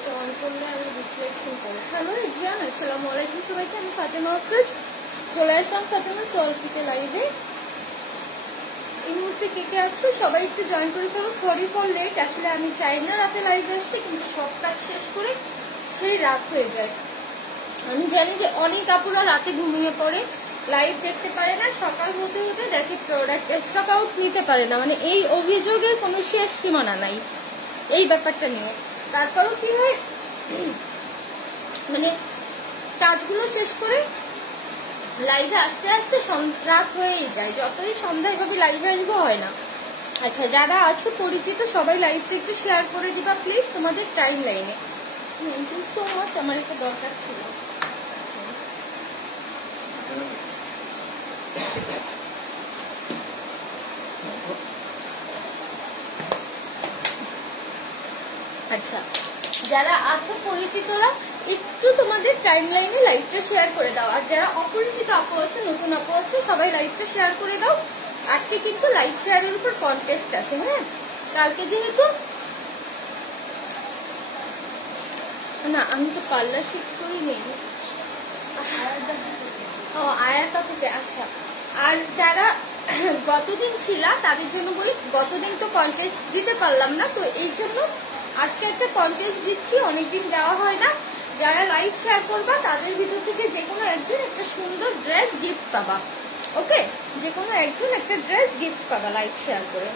এটা অন করলে আমি রিফ্লেকশন করবো। হ্যালো এভরিওয়ান, আসসালামু আলাইকুম সবাইকে। আমি ফাতেমা আফরোজ চলে আসলাম ফাতেমা সোয়ালফিতে লাইভে। এই মুহূর্তে কে কে আছো সবাই একটু জয়েন করে ফেলো। সরি ফর লেট, আসলে আমি চাই না রাতে লাইভে আসতে, কিন্তু সব কাজ শেষ করে সেই রাত হয়ে যায়। আমি জানি যে অনেক আপুরা রাতে ঘুমিয়ে পড়ে, লাইভ দেখতে পারে না, সকাল হতে হতে দেখে প্রোডাক্ট স্টক আউট নিতে পারে না। মানে এই অভিযোগের কোনো শেষ সীমানা নাই এই ব্যাপারটা নিয়ে। তারপরও কি হয়, মানে কাজগুলো শেষ করে লাইভে আসতে আসতে রাত হয়েই যায়। যতই সন্ধ্যা এভাবে লাইভে আসবো হয় না। আচ্ছা, যারা আছো পরিচিত সবাই লাইভটা একটু শেয়ার করে দিবা প্লিজ তোমাদের টাইম লাইনে। থ্যাংক ইউ সো মাচ, আমার এটা দরকার ছিল। আচ্ছা, যারা আছো পরিচিতরা একটু তোমাদের টাইম লাইনে লাইভটা শেয়ার করে দাও। আর যারা অপরিচিত আপু আছে, নতুন আপু আছে, সবাই লাইভটা শেয়ার করে দাও। আজকে কিন্তু লাইভ শেয়ারের উপর কন্টেস্ট আছে। হ্যাঁ, কালকে যেহেতু না, আমি তো পার্লার শিফট করি নেই। ও আয়াতা থেকে। আচ্ছা, আর যারা গতদিন ছিল তাদের জন্য বলি, গতদিন তো কন্টেস্ট দিতে পারলাম না, তো এই জন্য আজকে একটা কন্টেস্ট দিচ্ছি, অনেকদিন দেওয়া হয় না। যারা লাইভ শেয়ার করবা তাদের ভিতর থেকে যে কোনো একজন একটা সুন্দর ড্রেস গিফট পাবা। ওকে, যে কোনো একজন একটা ড্রেস গিফট পাবা লাইভ শেয়ার করে।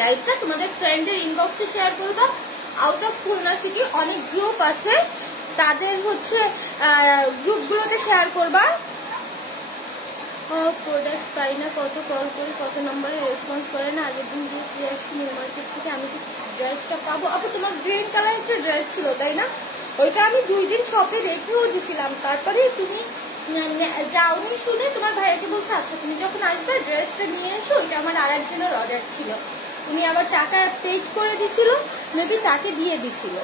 লাইভটা তোমাদের ফ্রেন্ডের ইনবক্সে শেয়ার করবা। আউট অফ খুলনা সিটি অনেক গ্রুপ আছে, তাদের হচ্ছে গ্রুপগুলোতে শেয়ার করবা। প্রোডাক্ট পাই না, কত কল করি, কত নম্বরে রেসপন্স করে না। আগের দিন দিয়ে ফিরে আসছি নিউ মার্কেট থেকে, আমি কি ড্রেসটা পাবো? আপু তোমার গ্রিন কালার একটা ড্রেস ছিল তাই না? ওইটা আমি 2 দিন শপে রেখেও দিছিলাম, তারপরে তুমি যাওনি শুনে তোমার ভাইয়াকে বলছে আচ্ছা তুমি যখন আসবে ড্রেসটা নিয়ে এসো, ওইটা আমার আর একজনের অর্ডার ছিল। উনি আবার টাকা পেড করে দিছিল, মেবি তাকে দিয়ে দিছিল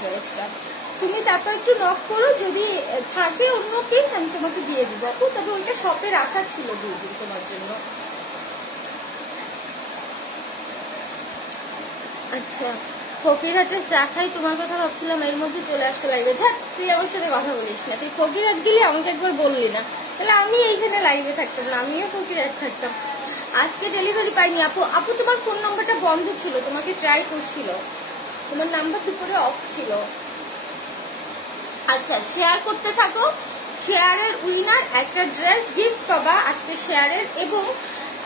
ড্রেসটা। তুমি তারপর একটু নক করো, যদি থাকে অন্য কেস আমি তোমাকে দিয়ে দিব আপু। তবে ওইটা শপে রাখা ছিল 2 দিন তোমার জন্য। আচ্ছা, ফকিরহাটের চা খাই, তোমার কথা ভাবছিলাম এর মধ্যে চলে আসতে লাইভে। যাক, তুই আমার সাথে কথা বলিস না, তুই ফকিরহাট গেলে আমাকে একবার বললি না, তাহলে আমি এইখানে লাইভে থাকতাম না, আমিও ফকিরহাট থাকতাম। আজকে ডেলিভারি পাইনি আপু। আপু তোমার ফোন নাম্বারটা বন্ধ ছিল, তোমাকে ট্রাই করছিল, তোমার নাম্বার দুপুরে অফ ছিল। আচ্ছা, শেয়ার করতে থাকো। শেয়ারের উইনার একটা ড্রেস গিফট পাবা আজকে শেয়ারের। এবং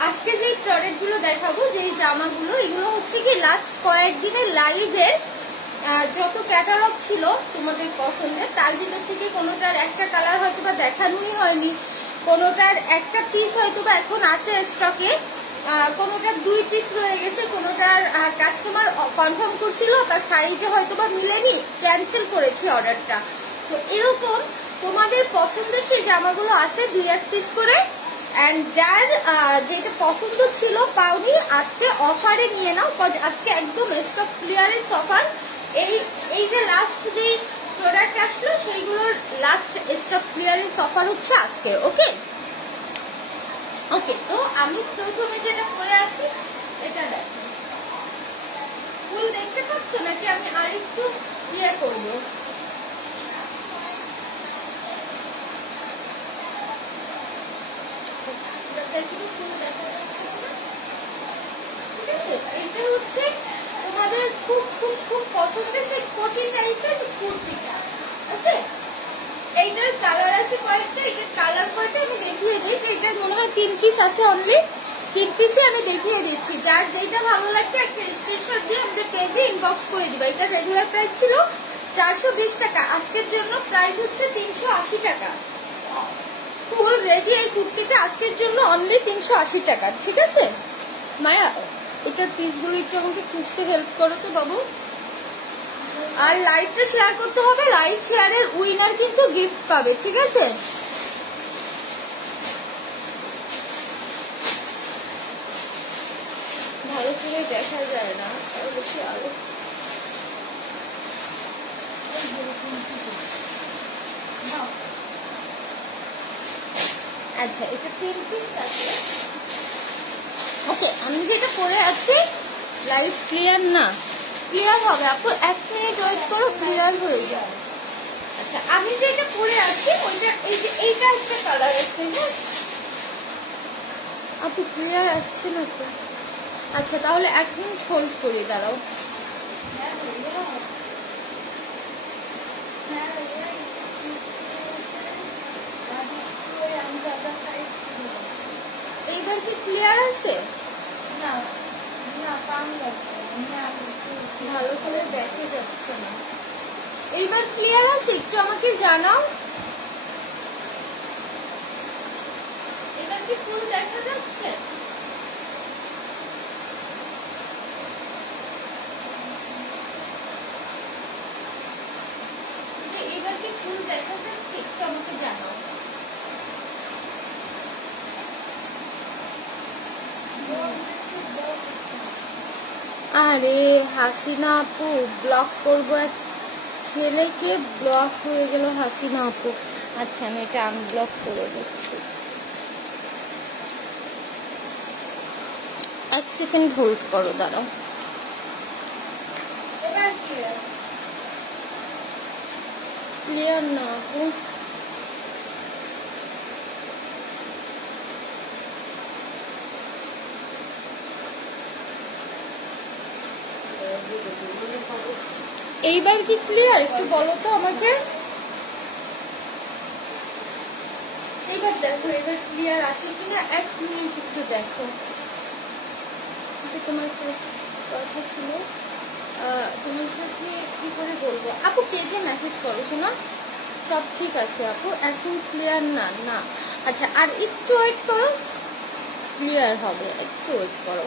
আজকে যে প্রোডাক্টগুলো দেখাবো, যেই জামাগুলো, এগুলো হচ্ছে কি লাস্ট কয়েকদিনের লাইভের যত ক্যাটালগ ছিল তোমাদের পছন্দের, তার ভিতর থেকে কোনোটার একটা কালার হয়তো বা দেখানোই হয়নি, কোনোটার একটা পিস হয়তো বা এখন আছে স্টকে, কোনোটার 2 পিস রয়ে গেছে, কোনোটার কাস্টমার কনফার্ম করছিল তার সাইজে হয়তো বা মিলেনি, ক্যান্সেল করেছি অর্ডারটা। তো এরকম তোমাদের পছন্দের সেই জামাগুলো আছে 2-1 পিস করে। অ্যান্ড যার যেটা পছন্দ ছিল পাওনি, আজকে অফারে নিয়ে নাও, আজকে একদম স্টক ক্লিয়ারেন্স অফার। এই যে লাস্ট যেই প্রোডাক্ট আসলো সেইগুলোর লাস্ট স্টক ক্লিয়ারেন্স অফার হচ্ছে আজকে। ওকে ওকে, তো আমি প্রথমে যেটা পরে আছি এটা দেখো, ফুল দেখতে পাচ্ছ নাকি আমি আর একটু ইয়ে করবো? এটা হচ্ছে তোমাদের খুব খুব খুব পছন্দের সেই কোটি টাইপের কুর্তিটা। ওকে, এইটার কালার আছে কয়েকটা, এটার কালার কয়েকটা আমি দেখিয়ে দিই। যে এটার মনে হয় 3 পিস আছে, অনলি 3 পিসে আমি দেখিয়ে দিচ্ছি। যার যেটা ভালো লাগবে একটা স্ক্রিনশট দিয়ে আমাদের পেজে ইনবক্স করে দিবা। এটা রেগুলার প্রাইস ছিল 420 টাকা, আজকের জন্য প্রাইস হচ্ছে 380 টাকা। ফুল রেডি এই কুর্তিটা আজকের জন্য অনলি 380 টাকা। ঠিক আছে মায়া, এটার পিসগুলো একটু আমাকে খুঁজতে হেল্প করো তো বাবু। আর লাইভটা শেয়ার করতে হবে, লাইভ শেয়ারের উইনার কিন্তু গিফট পাবে। ঠিক আছে, ভালো করে দেখা যায় না, আরো আচ্ছা, এটা 3 পিস আছে। ওকে, আমি যেটা পরে আছি লাইভ ক্লিয়ার না, ক্লিয়ার হবে আপু, 1 মিনিট ওয়েট করো, ক্লিয়ার হয়ে যাবে। আচ্ছা আমি যেটা পরে আছি ওইটা, এই যে এইটা একটা কালার আছে, হ্যাঁ আপু ক্লিয়ার আসছে না তো। আচ্ছা তাহলে 1 মিনিট হোল্ড করি, দাঁড়াও। এইবার কি ক্লিয়ার আছে? না না, ভালো করে দেখে যাচ্ছে না। এইবার ক্লিয়ার আছে? একটু আমাকে জানাও। এবার কি ফুল দেখা যাচ্ছে? এবার কি ফুল দেখা যাচ্ছে? একটু আমাকে জানাও। আরে হাসিনা আপু, ব্লক করবো এক ছেলেকে, ব্লক হয়ে গেল হাসিনা আপু। আচ্ছা আমি এটা আনব্লক করে দিচ্ছি, 1 সেকেন্ড হোল্ড করো, দাঁড়াও। এবার ক্লিয়ার না আপু? এইবার কি ক্লিয়ার? একটু বলো তো আমাকে। এইবার দেখো, এবার ক্লিয়ার আসে কিনা, 1 মিনিট একটু দেখো। তোমার কথা ছিল, তোমার সাথে কি করে বলবো আপু, পেজে মেসেজ করো শোনা। সব ঠিক আছে আপু, এখন ক্লিয়ার না না। আচ্ছা আর একটু ওয়েট করো, ক্লিয়ার হবে, একটু ওয়েট করো।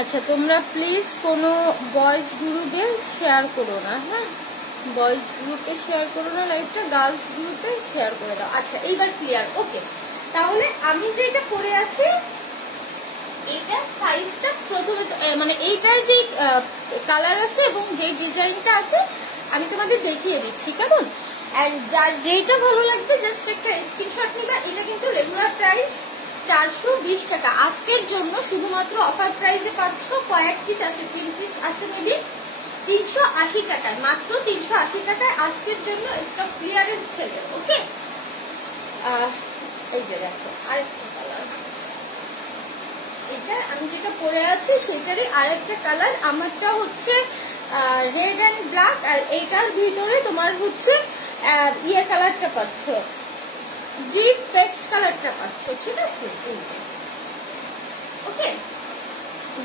আচ্ছা তোমরা প্লিজ কোনো বয়েজ গ্রুপে শেয়ার করো না, হ্যাঁ বয়েজ গ্রুপে শেয়ার করো না লাইভটা, গার্লস গ্রুপে শেয়ার করে দাও। আচ্ছা এইবার ক্লিয়ার, ওকে। তাহলে আমি যেটা পরে আছি এটা সাইজটা প্রথমে মানে এইটার যে কালার আছে এবং যে ডিজাইনটা আছে আমি তোমাদের দেখিয়ে দিচ্ছি কেমন। আর যার যেটা ভালো লাগবে জাস্ট একটা স্ক্রিনশট নিবা। এটা কিন্তু রেগুলার প্রাইস 420 টাকা, আজকের জন্য শুধুমাত্র অফার প্রাইসে পাচ্ছ। কয়েক পিস আছে, 3 পিস আছে মেবি, 380 টাকায়, মাত্র 380 টাকায় আজকের জন্য স্টক ক্লিয়ারেন্স সেলে। ওকে এই যে দেখো আরেকটা কালার, এটা আমি যেটা পরে আছি সেটারই আরেকটা কালার। আমারটা হচ্ছে রেড অ্যান্ড ব্ল্যাক, আর এইটার ভিতরে তোমার হচ্ছে ইয়ে কালারটা পাচ্ছ, ডিপ পেস্ট কালারটা পাচ্ছ, ঠিক আছে। ওকে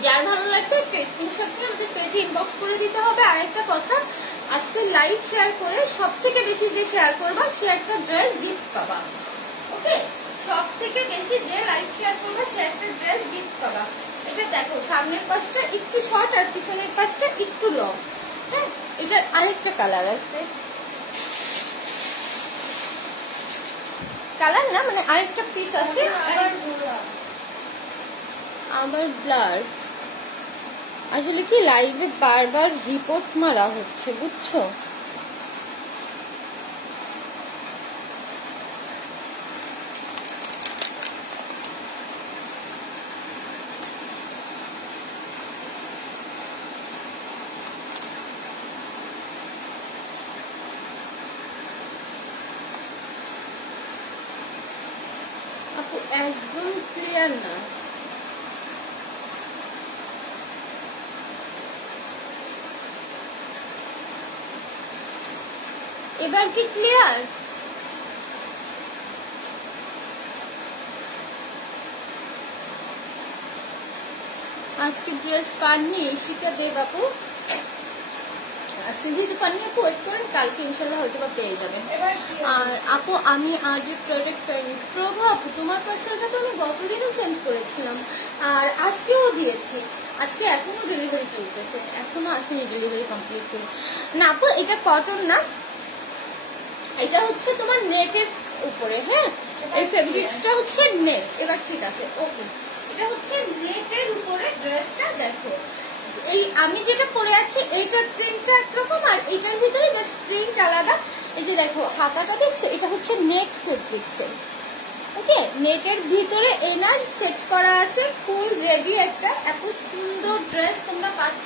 যার ভালো লাগবে একটা স্ক্রিনশট নিয়ে আমাদের পেজে ইনবক্স করে দিতে হবে। আরেকটা কথা, আজকে লাইভ শেয়ার করে সব থেকে বেশি যে শেয়ার করবা সে একটা ড্রেস গিফট পাবা। ওকে সব থেকে বেশি যে লাইভ শেয়ার করবা সে একটা ড্রেস গিফট পাবা। এটা দেখো সামনের পাশটা একটু শর্ট আর পিছনের পাশটা একটু লং, হ্যাঁ এটার আরেকটা কালার আছে, কালার না মানে আরেকটা পিস আছে আবার ব্লার। আসলে কি লাইভে বারবার রিপোর্ট মারা হচ্ছে বুঝছো। আপু একদম ক্লিয়ার না, এবার কি ক্লিয়ার? আজকে ড্রেস পাননি ঈশিকা দে বাপু, আজকে যেহেতু পাননি আপু ওয়েট করেন, কালকে ইনশাল্লাহ হয়তো বা পেয়ে যাবেন। আর আপু আমি আজ প্রোডাক্ট পাইনি। প্রভা আপু তোমার পার্সেলটা তো আমি গতদিনও সেন্ড করেছিলাম আর আজকেও দিয়েছি, আজকে এখনো ডেলিভারি চলতেছে, এখনো আসেনি ডেলিভারি কমপ্লিট করে। না আপু এটা কটন না, এটা হচ্ছে তোমার নেটের উপরে, হ্যাঁ এই ফেব্রিক্সটা হচ্ছে নেট। এবার ঠিক আছে ওকে, এটা হচ্ছে নেটের উপরে ড্রেসটা। দেখো এই আমি যেটা পরে আছি এইটার প্রিন্টটা একরকম আর এইটার ভিতরে জাস্ট প্রিন্ট আলাদা। এই যে দেখো হাতাটা দেখছো, এটা হচ্ছে নেট ফেব্রিক্সের। ওকে, নেটের ভিতরে এনার সেট করা আছে, ফুল রেডি একটা এত সুন্দর ড্রেস তোমরা পাচ্ছ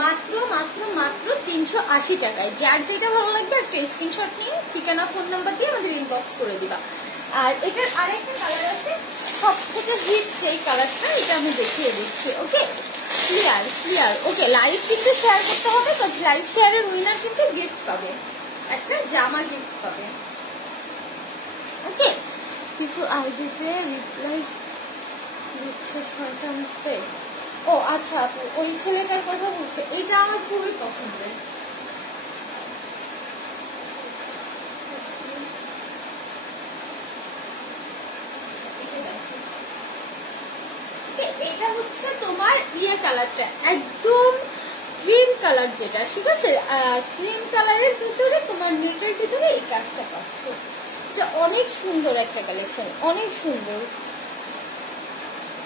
মাত্র মাত্র মাত্র 380 টাকায়। যার যেটা ভালো লাগবে একটা স্ক্রিনশট নিয়ে ঠিকানা ফোন নাম্বার দিয়ে আমাদের ইনবক্স করে দিবা। আর এটার আরেকটা কালার আছে, সব থেকে হিট যেই কালারটা, এটা আমি দেখিয়ে দিচ্ছি। ওকে, ক্লিয়ার ক্লিয়ার। ওকে, লাইভ কিন্তু শেয়ার করতে হবে, বাট লাইভ শেয়ারের উইনার কিন্তু গিফট পাবে, একটা জামা গিফট পাবে। ওকে, কিছু আইডিতে রিপ্লাই দিচ্ছে শয়তানতে। ও আচ্ছা আপু, ওই ছেলেটার কথা বলছে, এটা আমার খুবই পছন্দের। এটা হচ্ছে তোমার ইয়ে কালারটা, একদম ক্রিম কালার যেটা, ঠিক আছে? ক্রিম কালারের ভিতরে তোমার নেটের ভিতরে এই কাজটা পাচ্ছ। এটা অনেক সুন্দর একটা কালেকশন, অনেক সুন্দর।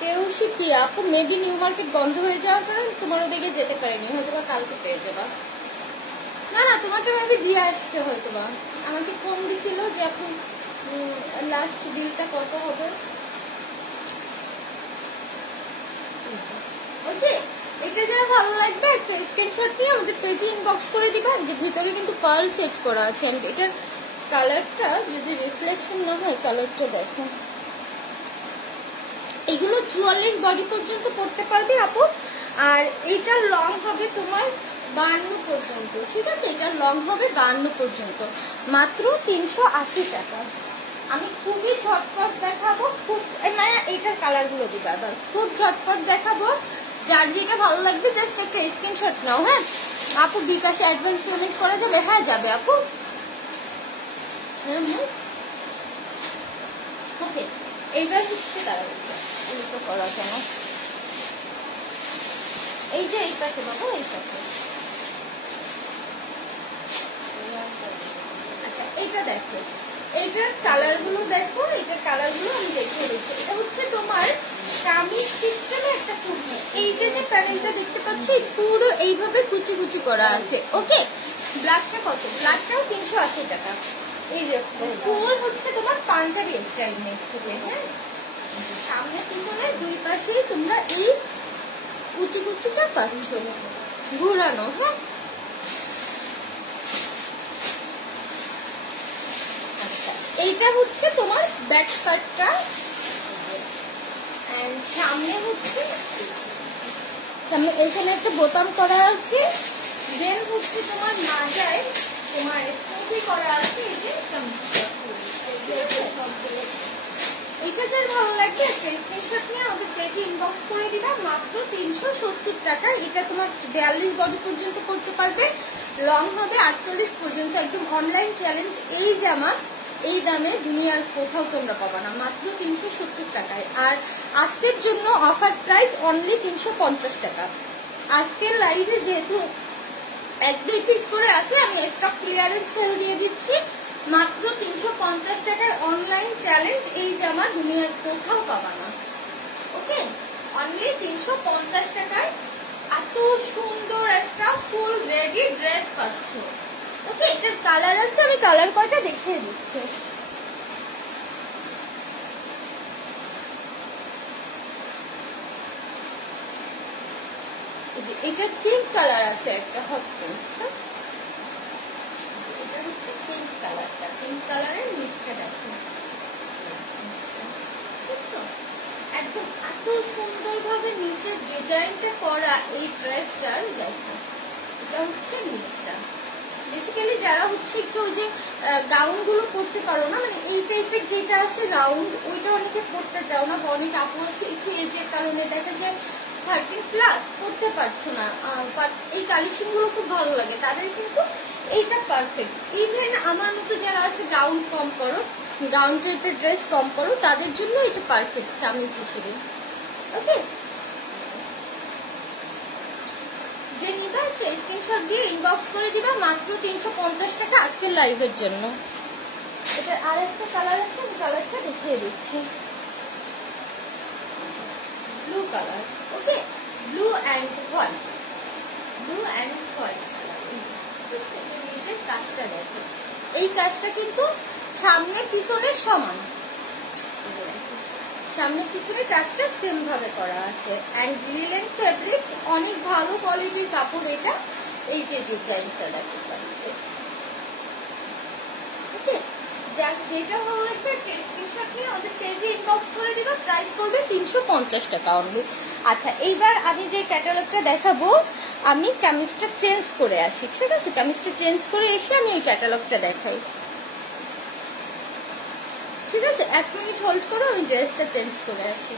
পেউসি প্রিয়া আপু, মেবি নিউ মার্কেট বন্ধ হয়ে যাওয়ার কারণে তোমার ওদিকে যেতে পারেনি, হয়তো বা কালকে পেয়ে যাবা। না না, তোমারটা মেবি দিয়ে আসছে হয়তো বা, আমাকে ফোন দিছিল যে এখন লাস্ট বিলটা কত হবে। ওকে, এটা যারা ভালো লাগবে একটা স্ক্রিনশট নিয়ে আমাদের পেজে ইনবক্স করে দিবা। যে ভিতরে কিন্তু পার্ল সেট করা আছে, এন্ড এটার কালারটা যদি রিফ্লেকশন না হয়, কালারটা দেখো। এগুলো 44 বডি পর্যন্ত পড়তে পারবে আপু। আর এইটার লং হবে তোমার 52 পর্যন্ত, ঠিক আছে? এটার লং হবে 52 পর্যন্ত, মাত্র 380 টাকা। আমি খুবই ঝটপট দেখাবো, খুব মানে এইটার কালার গুলো দিবা আবার, খুব ঝটপট দেখাবো। যার যেটা ভালো লাগবে জাস্ট একটা স্ক্রিনশট নাও। হ্যাঁ আপু, বিকাশে অ্যাডভান্স পেমেন্ট করা যাবে? হ্যাঁ যাবে আপু। ওকে, এইবার হচ্ছে কালারটা উল্টো করা কেন, এই যে এই পাশে বাবু, এই পাশে। আচ্ছা, এটা দেখো, এইটার কালার গুলো দেখো, এটার কালার গুলো আমি দেখিয়ে দিচ্ছি। এটা হচ্ছে তোমার কামিজ সিস্টেমে একটা কুর্তি। এই যে যে প্যানেলটা দেখতে পাচ্ছ, পুরো এইভাবে কুচি কুচি করা আছে। ওকে, ব্ল্যাকটা কত? ব্ল্যাকটাও 380 টাকা। এই যে ফুল হচ্ছে তোমার পাঞ্জাবি স্টাইল নেস থেকে। হ্যাঁ, সামনে পিছনে দুই পাশেই তোমরা এই কুচি কুচিটা পাচ্ছ ঘুরানো। হ্যাঁ, এইটা হচ্ছে তোমার ব্যাক পার্টটা, এন্ড সামনে হচ্ছে, সামনে এখানে একটা বোতাম করা আছে, দেন হচ্ছে তোমার মাজায় তোমার স্টোভি করা আছে। এই যে এইটা যার ভালো লাগবে একটা স্ক্রিনশট নিয়ে আমাদের পেজে ইনবক্স করে দিবা, মাত্র 370 টাকা। এটা তোমার 42 বডি পর্যন্ত করতে পারবে, লং হবে 48 পর্যন্ত। একদম অনলাইন চ্যালেঞ্জ, এই জামা এই দামে দুনিয়ার কোথাও তোমরা পাবা না, মাত্র 370 টাকায়। আর আজকের জন্য অফার প্রাইস অনলি 350 টাকা। আজকের লাইভে যেহেতু 1-2 পিস করে আছে, আমি স্টক ক্লিয়ারেন্স সেল দিয়ে দিচ্ছি মাত্র 350 টাকায়। অনলাইন চ্যালেঞ্জ, এই জামা দুনিয়ার কোথাও পাবা না। ওকে, অনলি 350 টাকায় এত সুন্দর একটা ফুল রেডি ড্রেস পাচ্ছ। ওকে, এটার কালার আছে, আমি কালার কয়টা দেখিয়ে দিচ্ছি। এটা পিঙ্ক কালার আছে একটা, হট পিঙ্ক। এটা হচ্ছে পিঙ্ক কালারটা, পিঙ্ক কালারের নিচটা দেখো, একদম এত সুন্দর ভাবে নিচের ডিজাইনটা করা এই ড্রেসটার দেখো। এটা হচ্ছে নিচটা। বেসিক্যালি যারা হচ্ছে একটু ওই যে গাউন গুলো পরতে পারো না, মানে এই টাইপের যেটা আছে রাউন্ড, ওইটা অনেকে পরতে চাও না, বা অনেক আপু আছে একটু এজের কারণে দেখা যায় 30+ পরতে পারছো না, বাট এই কালেকশন গুলো খুব ভালো লাগে, তাদের কিন্তু এইটা পারফেক্ট। ইভেন আমার মতো যারা আছে গাউন কম করো, গাউন টাইপের ড্রেস কম করো, তাদের জন্য এটা পারফেক্ট কামিজ হিসেবে। ওকে, যে নিবা একটা স্ক্রিনশট দিয়ে ইনবক্স করে দিবা, মাত্র 350 টাকা আজকের লাইভের জন্য। এটার আর একটা কালার আছে, আমি কালারটা দেখিয়ে দিচ্ছি, blue colour. Okay, blue and white, blue and white. নিচের কাজটা দেখো, এই কাজটা কিন্তু সামনে পিছনে সমান, সামনে পিছনে কাজটা সেম ভাবে করা আছে। অ্যান্ড লিলেন ফেব্রিক্স, অনেক ভালো কোয়ালিটির কাপড় এটা। এই যে ডিজাইনটা দেখতে পাচ্ছে, ওকে। যাক, যেটা ভালো লাগবে স্ক্রিনশট নিয়ে আমাদের পেজে ইনবক্স করে দিবা। প্রাইস পড়বে 350 টাকা অনলি। আচ্ছা, এইবার আমি যে ক্যাটালগটা দেখাবো, আমি কামিজটা চেঞ্জ করে আসি, ঠিক আছে? কামিজটা চেঞ্জ করে এসে আমি ওই ক্যাটালগটা দেখাই, ঠিক আছে? 1 মিনিট হোল্ড করো, আমি ড্রেসটা চেঞ্জ করে আসি।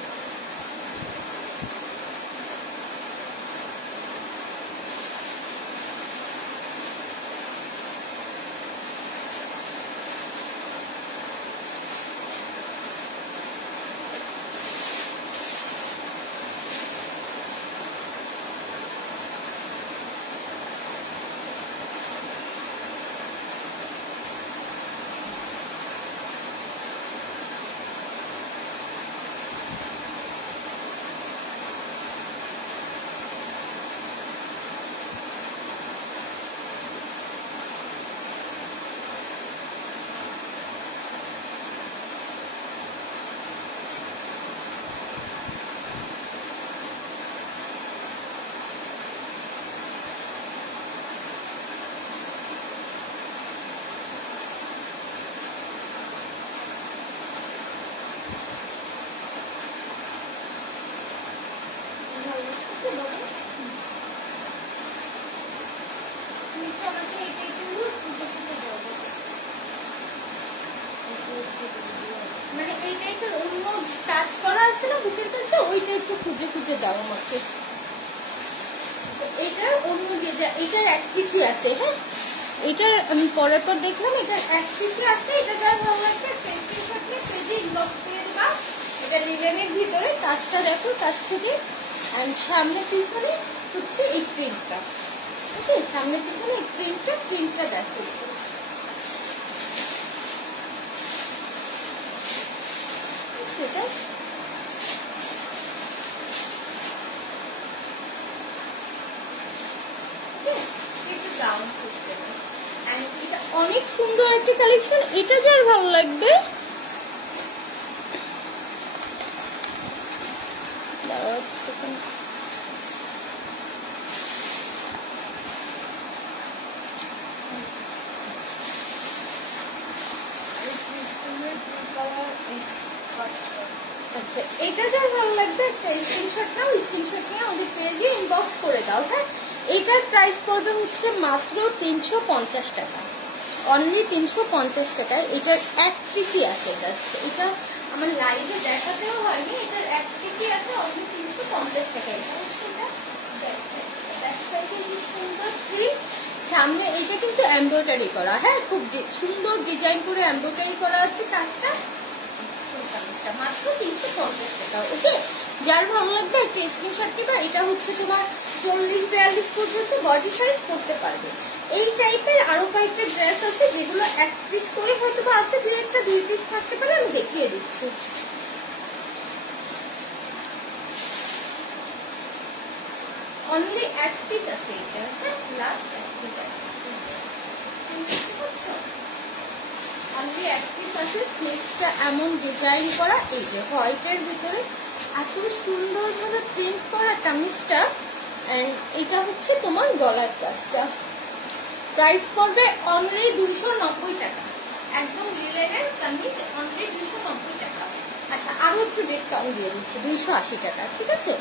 মানে এই টাইপের অন্য কাজ করা আছে না বুকের কাছে, ওইটা একটু খুঁজে খুঁজে দাও আমাকে। এটার অন্য এটার এক পিসি আছে, হ্যাঁ, এটার আমি পরের পর দেখলাম এটার এক পিসি আছে। এটা যার ভালো লাগবে স্ক্রিনশট নিয়ে পেজে ইনবক্স করে দিবা। এটা লিলেনের ভিতরে কাজটা দেখো, কাজ থেকে। এন্ড সামনে পিছনে হচ্ছে এই প্রিন্টটা, ওকে। সামনে পিছনে এই প্রিন্টটা দেখো, সেটা অনেক সুন্দর একটা কালেকশন। এটা যার ভালো লাগবে আচ্ছা, এটা যার ভালো লাগবে একটা স্ক্রিনশট নাও, স্ক্রিনশট নিয়ে আমাদের পেজে ইনবক্স করে দাও, হ্যাঁ। এটার প্রাইস পড়বে হচ্ছে মাত্র 350 টাকা, অনলি 350 টাকায়। এটার এক পিসি আছে, জাস্ট এটা আমার লাইভে দেখাতেও হয়নি। এটার এক পিসি আছে, অনলি 350 টাকায়। এটা হচ্ছে সুন্দর প্রিন্ট, সামনে এইটা কিন্তু এমব্রয়ডারি করা, হ্যাঁ, খুব সুন্দর ডিজাইন করে এমব্রয়ডারি করা আছে কাজটা। মাত্র 350 টাকা, ওকে। যার ভালো লাগবে একটা স্ক্রিনশট দিবা। এটা হচ্ছে তোমার 40-42 পর্যন্ত বডি সাইজ করতে পারবে। এই টাইপের আরো কয়েকটা ড্রেস আছে যেগুলো এক পিস করে হয়তো বা আছে, দুই একটা 2 পিস থাকতে পারে, আমি দেখিয়ে দিচ্ছি। অনলি এক পিস আছে এটা, হ্যাঁ, লাস্ট এক পিস আছে, অনলি এক পিস আছে। স্লিভসটা এমন ডিজাইন করা, এই যে হোয়াইটের ভিতরে এত সুন্দরভাবে প্রিন্ট করা কামিজটা। এন্ড এটা হচ্ছে তোমার গলার কাজটা। প্রাইস পড়বে অনলি 290 টাকা, একদম লিলেনের কামিজ, অনলি 290 টাকা। আচ্ছা, আরো একটু ডিসকাউন্ট দিয়ে দিচ্ছি, 280 টাকা, ঠিক আছে?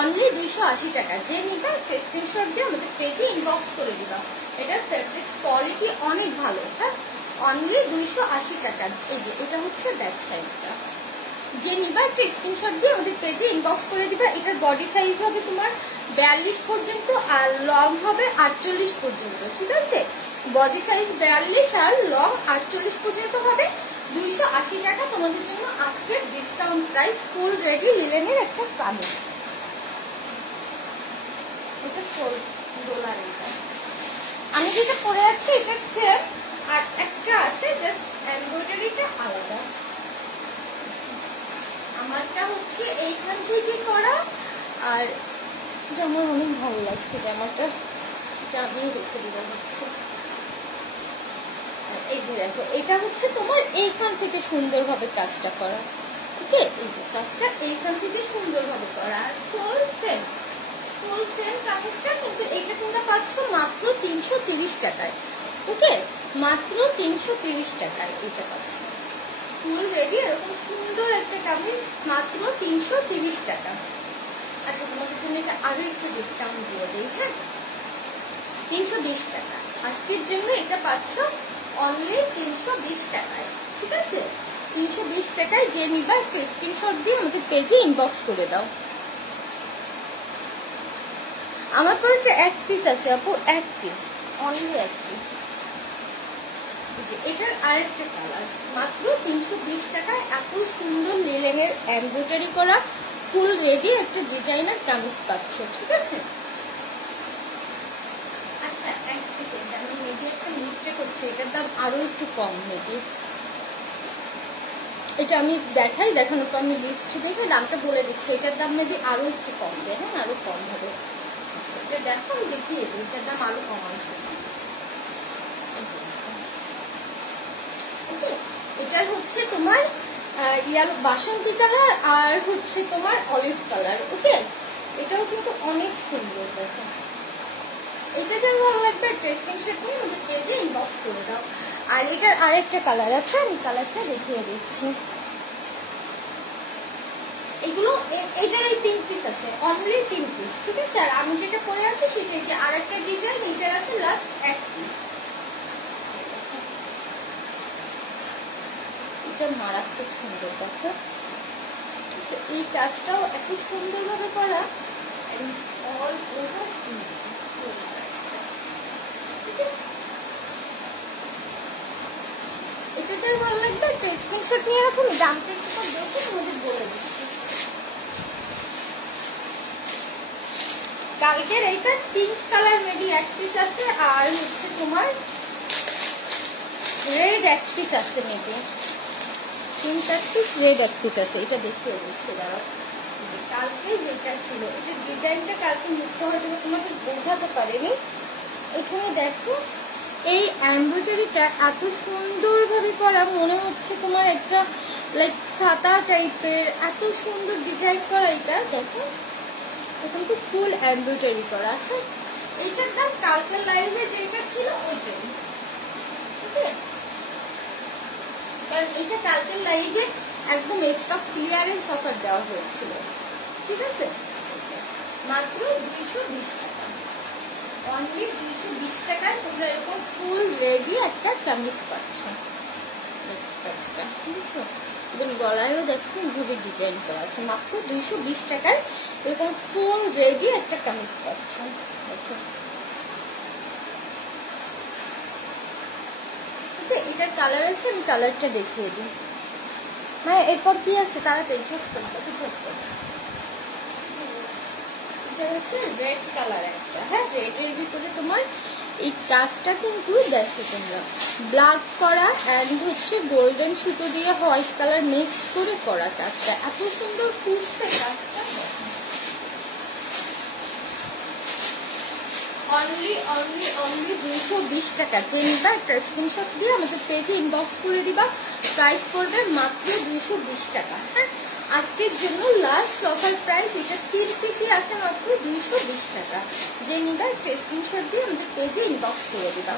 অনলি 280 টাকা। যে নিবা স্ক্রিনশট দিয়ে আমাদের পেজে ইনবক্স করে দিবা। এটার ফেব্রিক্স কোয়ালিটি অনেক ভালো, হ্যাঁ। অনলি 280 টাকা। এই যে এটা হচ্ছে ব্যাক সাইডটা। যে নিবা একটা স্ক্রিনশট দিয়ে আমাদের পেজে ইনবক্স করে দিবা। এটার বডি সাইজ হবে তোমার 42 পর্যন্ত আর লং হবে 48 পর্যন্ত, ঠিক আছে? বডি সাইজ 42 আর লং 48 পর্যন্ত হবে। 280 টাকা তোমাদের জন্য আজকের ডিসকাউন্ট প্রাইস। ফুল রেডি লিলেনের একটা কামিজ, এটা ফুল ডলার। এটা আমি যেটা পরে আছি এটা সেম, আর একটা আছে জাস্ট এমব্রয়ডারিটা আলাদা। আমারটা হচ্ছে এইখান থেকে করা, আর আমার অনেক ভালো লাগছে জামাটা, আমি রেখে দিলাম হচ্ছে। এই যে দেখো এটা হচ্ছে তোমার এইখান থেকে সুন্দরভাবে কাজটা করা। ওকে, এই যে কাজটা এইখান থেকে সুন্দরভাবে করা। আর ফুল সেম কামিজটা, কিন্তু এটা তোমরা পাচ্ছ মাত্র 330 টাকায়। ওকে, মাত্র 330 টাকায় এটা পাচ্ছ ফুল রেডি এরকম সুন্দর একটা কামিজ, মাত্র 330 টাকা। আচ্ছা, তোমাদের জন্য এটা আরো একটু ডিসকাউন্ট দিয়ে দিই। হ্যাঁ, 320 টাকা আজকের জন্য এটা পাচ্ছ অনলি 320 টাকায়। ঠিক আছে, 320 টাকায় যে নিবা একটা স্ক্রিনশট দিয়ে আমাকে পেজে ইনবক্স করে দাও। আমার পরে একটা এক পিস আছে আপু, এক পিস, অনলি এক পিস। এটার আরেকটা কালার, মাত্র 320 টাকায় এত সুন্দর লিলেনের এমব্রয়ডারি করা ফুল রেডি একটা ডিজাইনার কামিজ পাচ্ছ। ঠিক আছে, আচ্ছা এক সেকেন্ড, আমি মেবি একটা মিস্টেক করছি, এটার দাম আরো একটু কম মেবি। এটা আমি দেখাই, দেখানোর পর আমি লিস্ট দেখে দামটা বলে দিচ্ছি। এটার দাম মেবি আরো একটু কম দেয়, হ্যাঁ আরো কম হবে। আচ্ছা, এটা দেখো আমি দেখিয়ে দিই, এটার দাম আরো কম আসবে। এটার হচ্ছে তোমার ইয়ালো বাসন্তী কালার আর হচ্ছে তোমার অলিভ কালার। ওকে, এটাও কিন্তু অনেক সুন্দর। দেখো এটা যা ভালো লাগবে স্ক্রিনশট নিয়ে আমাদের পেজে ইনবক্স করে দাও। আর এটার আরেকটা কালার আছে, আমি কালারটা দেখিয়ে দিচ্ছি। এগুলো এটার এই 3 পিস আছে, অনলি 3 পিস। ঠিক আছে, আর আমি যেটা পরে আছি সেটাই যে আরেকটা ডিজাইন, এটার আছে লাস্ট এক পিস। এটা মারাত্মক সুন্দর। দেখো এই কাজটাও এত সুন্দরভাবে করা, অল ওভার এটা যা ভালো লাগবে একটা স্ক্রিনশট নিয়ে রাখুন, দামটা একটু দেখে তোমাদের বলে দিচ্ছি। কালকের এইটা পিঙ্ক কালার মেবি এক পিস আছে, আর হচ্ছে তোমার রেড এক পিস আছে মেবি, পিঙ্ক এক পিস রেড এক পিস আছে। এটা দেখিয়ে দিচ্ছি দাঁড়াও। কালকে যেটা ছিল এটা ডিজাইনটা কালকে মুক্ত হয়তো তোমাকে বোঝাতে পারিনি। এখানে দেখো এই এমব্রয়ডারিটা এত সুন্দরভাবে করা, মনে হচ্ছে তোমার একটা লাইক সাদা টাইপের এত সুন্দর ডিজাইন করা। এটা দেখো এখন তো ফুল এমব্রয়ডারি করা। হ্যাঁ, এইটার দাম কালকের লাইভে যেটা ছিল ওইটাই। ওকে, কারণ এটা কালকের লাইভে একদম স্টক ক্লিয়ারেন্স অফার দেওয়া হয়েছিল। ঠিক আছে, মাত্র 220 টাকা, অনলি 220 টাকায় তোমরা এরকম ফুল রেডি একটা কামিজ পাচ্ছ। এবং গলায়ও দেখো এইভাবে ডিজাইন করা আছে। মাত্র 220 টাকায় এরকম ফুল রেডি একটা কামিজ পাচ্ছ। দেখো এটার কালার আছে, আমি কালারটা দেখিয়ে দিই। মানে এরপর কি আছে তাড়াতাড়ি ছোট এটা হচ্ছে রেড কালার একটা। হ্যাঁ, রেডের ভিতরে তোমার এই কাজটা কিন্তু দেখো তোমরা ব্ল্যাক করা অ্যান্ড হচ্ছে গোল্ডেন সুতো দিয়ে হোয়াইট কালার মিক্স করে করা। কাজটা এত সুন্দর ফুটছে কাজটা। অনলি 220 টাকা। যে নিবা একটা স্ক্রিনশট দিয়ে আমাদের পেজে ইনবক্স করে দিবা। প্রাইস পড়বে মাত্র 220 টাকা। হ্যাঁ, আজকের জন্য লাস্ট অফার প্রাইস। এটা 3 পিসই আছে, মাত্র 220 টাকা। যে নিবা একটা স্ক্রিনশট দিয়ে আমাদের পেজে ইনবক্স করে দিবা।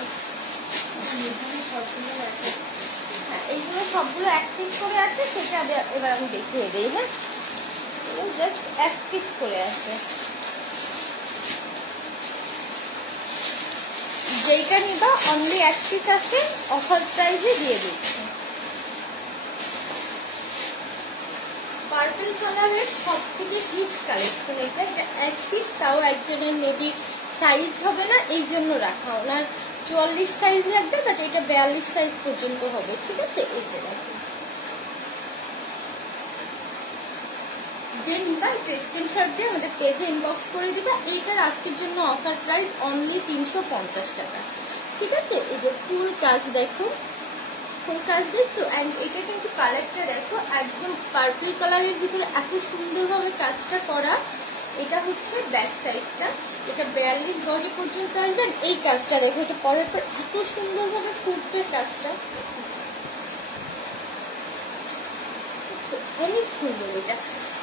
হ্যাঁ, এইগুলো সবগুলো এক পিস করে আছে, সেটা এবার আমি দেখিয়ে দিই। হ্যাঁ, জাস্ট এক পিস করে আছে। যেইটা নিবা অনলি এক পিস আছে, অফার প্রাইসে দিয়ে দিচ্ছি। পার্পল কালারের সব থেকে হিট কালেকশন এটা। এটা এক পিস, তাও একজনের মেবি সাইজ হবে না, এই জন্য রাখা। ওনার 44 সাইজ লাগবে, বাট এটা 42 সাইজ পর্যন্ত হবে। ঠিক আছে, এই যে দেখো যে নিবা একটা স্ক্রিনশট দিয়ে আমাদের পেজে ইনবক্স করে দিবা। এইটার আজকের জন্য অফার প্রাইস অনলি 350 টাকা। ঠিক আছে, এই যে ফুল কাজ দেখো, ফুল কাজ দেখছো। অ্যান্ড এটা কিন্তু কালারটা দেখো একদম পার্পল কালারের ভিতরে এত সুন্দরভাবে কাজটা করা। এটা হচ্ছে ব্যাক সাইডটা, এটা 42 বডি পর্যন্ত আসবেন। এই কাজটা দেখো, এটা পরের পর এত সুন্দরভাবে ফুটবে কাজটা, অনেক সুন্দর।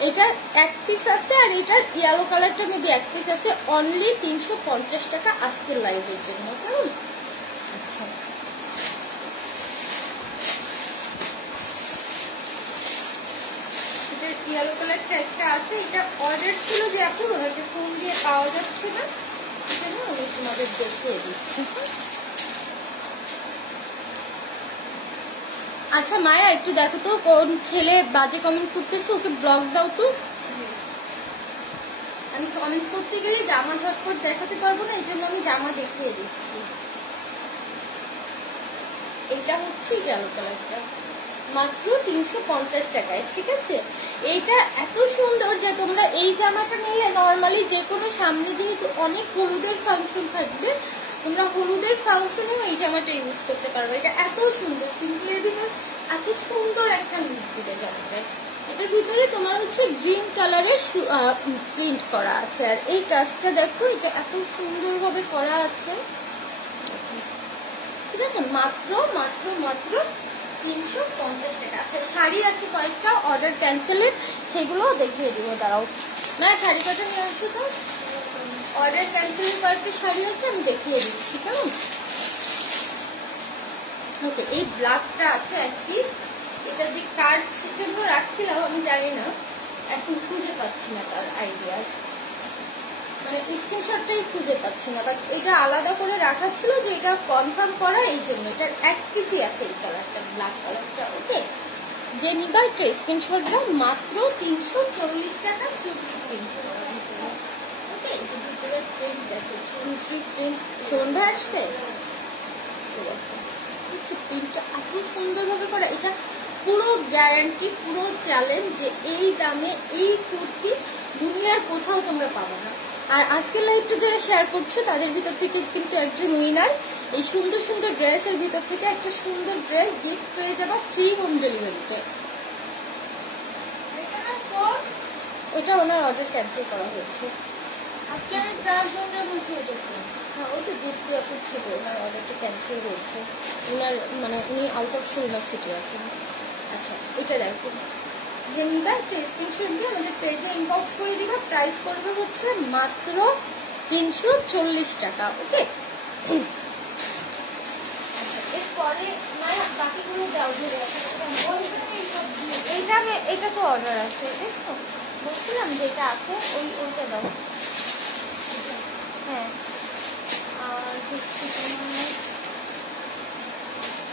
এটার এক পিস আছে, আর এটার ইয়েলো কালারটা মেবি এক পিস আছে। অনলি 350 টাকা আজকের লাইভের জন্য, কেমন? আচ্ছা, এটার ইয়েলো কালারটা একটা আছে, এটা অর্ডার ছিল যে এখন ওনাকে ফোন দিয়ে পাওয়া যাচ্ছে না, সেজন্য আমি তোমাদের দেখিয়ে দিচ্ছি। আচ্ছা মায়া, একটু দেখো তো কোন ছেলে বাজে কমেন্ট করতেছে, ওকে ব্লক দাও তো। আমি কমেন্ট করতে গেলে জামা ঝটপট দেখাতে পারবো না, এই জন্য আমি জামা দেখিয়ে দিচ্ছি। এটা হচ্ছে গেল কালারটা, মাত্র 350 টাকায়, ঠিক আছে? এইটা এত সুন্দর যে তোমরা এই জামাটা নিলে নর্মালি যে কোনো সামনে যেহেতু অনেক হলুদের ফাংশন থাকবে, তোমরা হলুদের ফাংশনেও এই জামাটা ইউজ করতে পারবে। এটা এত সুন্দর, সিম্পলের ভিতরে এত সুন্দর একটা লুক দিতে জামাটা। এটার ভিতরে তোমার হচ্ছে গ্রিন কালারের প্রিন্ট করা আছে, আর এই কাজটা দেখো, এটা এত সুন্দরভাবে করা আছে, ঠিক আছে? মাত্র মাত্র মাত্র 350 টাকা। আচ্ছা, শাড়ি আছে কয়েকটা অর্ডার ক্যান্সেলের, সেগুলো দেখিয়ে দিব, দাঁড়াও না। শাড়ি কটা নিয়ে আসো তো, অর্ডার ক্যান্সেলের কয়েকটা শাড়ি আছে, আমি দেখিয়ে দিচ্ছি, কেমন? ওকে, এই ব্ল্যাকটা আছে এক পিস, এটা যে কার্ড জন্য রাখছিলাম আমি জানি না, এখন খুঁজে পাচ্ছি না তার আইডিয়া, মানে স্ক্রিনশটটাই খুঁজে পাচ্ছি না, বাট এটা আলাদা করে রাখা ছিল যে এটা কনফার্ম করা, এই জন্য এটার এক পিসই আছে এই কালারটা, ব্ল্যাক কালারটা। ওকে, যে নিবা একটা স্ক্রিনশট দাও, মাত্র 340 টাকা চুমকি প্রিন্ট করা ভিতরে। ওকে, এই যে ভিতরে প্রিন্ট দেখো, চুমকি প্রিন্ট সন্ধ্যা আসছে, প্রিন্টটা এত সুন্দরভাবে করা। এটা পুরো গ্যারান্টি, পুরো চ্যালেঞ্জ যে এই দামে এই কুর্তি দুনিয়ার কোথাও তোমরা পাবে না। আর আজকের লাইভটা যারা শেয়ার করছো তাদের ভিতর থেকে কিন্তু একজন উইনার, এই সুন্দর সুন্দর ড্রেসের ভিতর থেকে একটা সুন্দর ড্রেস গিফট পেয়ে যাবা ফ্রি হোম ডেলিভারিতে। ওটা ওনার অর্ডার ক্যান্সেল করা হয়েছে আজকে, আমি 4 জনরা বলছি এটা। হ্যাঁ, ওই তো দীপ্তি আপু ছিল, ওনার অর্ডারটা ক্যান্সেল হয়েছে, ওনার মানে উনি আউট অফ শো না ছিটি এখন। আচ্ছা, এটা দেখো, যে নিবা একটা স্ক্রিনশট দিয়ে আমাদের পেজে ইনবক্স করে দিবা, প্রাইস পড়বে হচ্ছে মাত্র 340 টাকা। ওকে, এরপরে বাকিগুলো দাও ধরে, এটা তো অর্ডার আছে, দেখছো বলছিলাম যে এটা আছে, ওইটা দাও। হ্যাঁ, আর হচ্ছে তোমার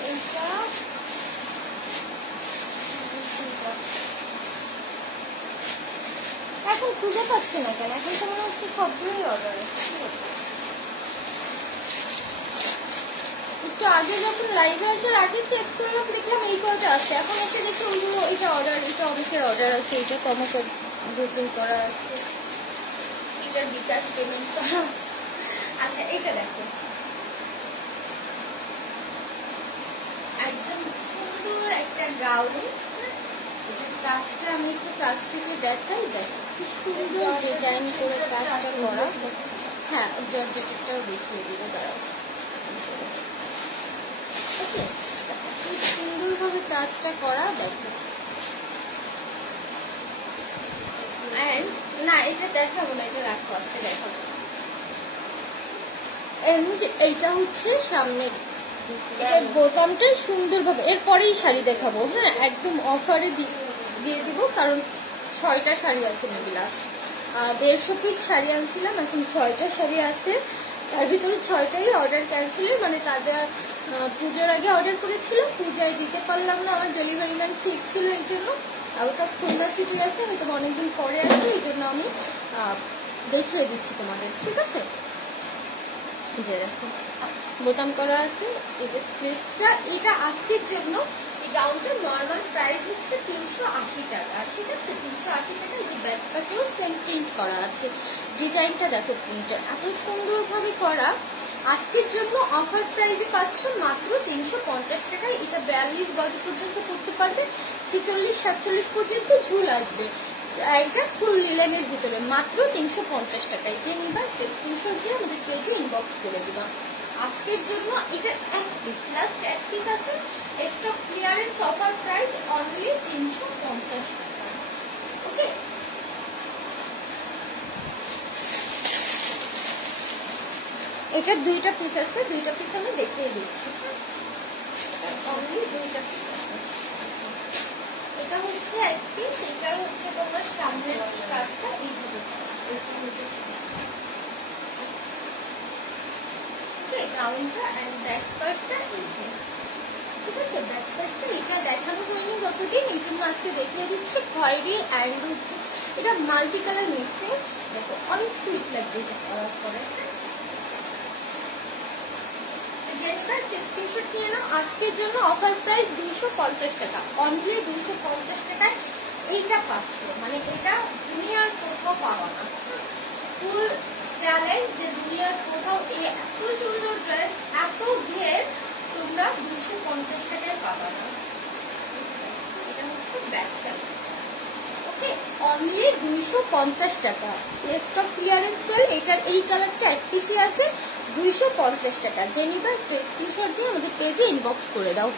এইটা, এখন খুঁজে পাচ্ছি না কেন, এখন তো মনে হচ্ছে সবগুলোই অর্ডার আছে। একটু আগে যখন লাইভে আসার আগে চেক করলাম, দেখলাম এই কয়টা আছে, এখন এসে দেখি ওইগুলো, এটা অর্ডার, এটা অনেকের অর্ডার আছে, এটা কমকে বুকিং করা আছে, এটার বিকাশ পেমেন্ট করা। আচ্ছা, এটা দেখো, একদম সুন্দর একটা গাউন, কাজটা আমি একটু কাছ থেকে দেখাই, দেখো কি সুন্দর ডিজাইন করে কাজটা করা। হ্যাঁ, জর্জেটটাও দেখিয়ে দিব, দাঁড়াও। ওকে, কি সুন্দরভাবে কাজটা করা, দেখো। না, এটা দেখাবো না, এটা রাখো, আজকে দেখাবো। এইটা হচ্ছে সামনের, এটার বোতামটা সুন্দরভাবে, এরপরেই শাড়ি দেখাবো। হ্যাঁ, একদম অফারে দিয়ে দিব, কারণ 6টা শাড়ি আছে মেবি, লাস্ট 150 পিস শাড়ি আনছিলাম, এখন 6টা শাড়ি আছে, তার ভিতরে 6টাই অর্ডার ক্যান্সেল, মানে তাদের পুজোর আগে অর্ডার করেছিল, পূজায় দিতে পারলাম না, আমার ডেলিভারি ম্যান সিট ছিল, এর জন্য আউট অফ খুলনা সিটি আছে, হয়তো অনেকদিন পরে আসবে, এই জন্য আমি দেখিয়ে দিচ্ছি তোমাদের, ঠিক আছে? যে দেখো বোতাম করা আছে, এই যে স্লিভসটা, এটা আজকের জন্য এই গাউনটার নর্মাল প্রাইস হচ্ছে 380 টাকা, ঠিক আছে? 380 টাকা। এই যে ব্যাকপাটেও সেম প্রিন্ট করা আছে, ডিজাইনটা দেখো, প্রিন্টার এত সুন্দরভাবে করা। আজকের জন্য অফার প্রাইসে পাচ্ছ মাত্র 350 টাকায়। এটা 42 বডি পর্যন্ত করতে পারবে, 46-47 পর্যন্ত ঝুল আসবে। এটা ফুল লিলেনের ভিতরে মাত্র 350 টাকায়। যে নিবা স্ক্রিনশট দিয়ে আমাদের পেজে ইনবক্স করে দিবা। আজকের জন্য এটা এক পিস, লাস্ট এক পিস আছে। Stock clearance offer price only 350 টাকা। ওকে, এটা দুইটা পিস আছে, দুইটা পিস আমি দেখিয়ে দিচ্ছি। অনলি দুইটা পিস আছে। এটা হচ্ছে এক পিস, এটা হচ্ছে তোমার সামনের কাজটা এইভাবে গাউনটা এন্ড ব্যাক পার্টটা এইটা, ঠিক আছে। ব্যাক পার্টটা এটা দেখানো হয়নি যতদিন, এই জন্য আজকে দেখিয়ে দিচ্ছি। খয়েরি অ্যান্ড হচ্ছে এটা মাল্টি কালার মিক্সিং, দেখো অনেক সুইট লাগবে এটা করার পরে। স্ক্রিনশট নিয়ে নাও। আজকের জন্য অফার প্রাইস 250 টাকা, অনলি 250 টাকায় এইটা পাচ্ছ। মানে এটা দুনিয়ার কোথাও পাওয়া না। ফুল চ্যালেঞ্জ যে দুনিয়ার কোথাও এই এত সুন্দর ড্রেস, এত ঘের তোমরা 250 টাকায় পাবা না। এটা হচ্ছে ব্যাক সাইড। ওকে, অনলি 250 টাকা। Stock clearance sale. এটার এই কালারটা এক পিসই আছে, 250 টাকা। যে নিবা স্ক্রিনশট দিয়ে আমাদের পেজে ইনবক্স করে দাও।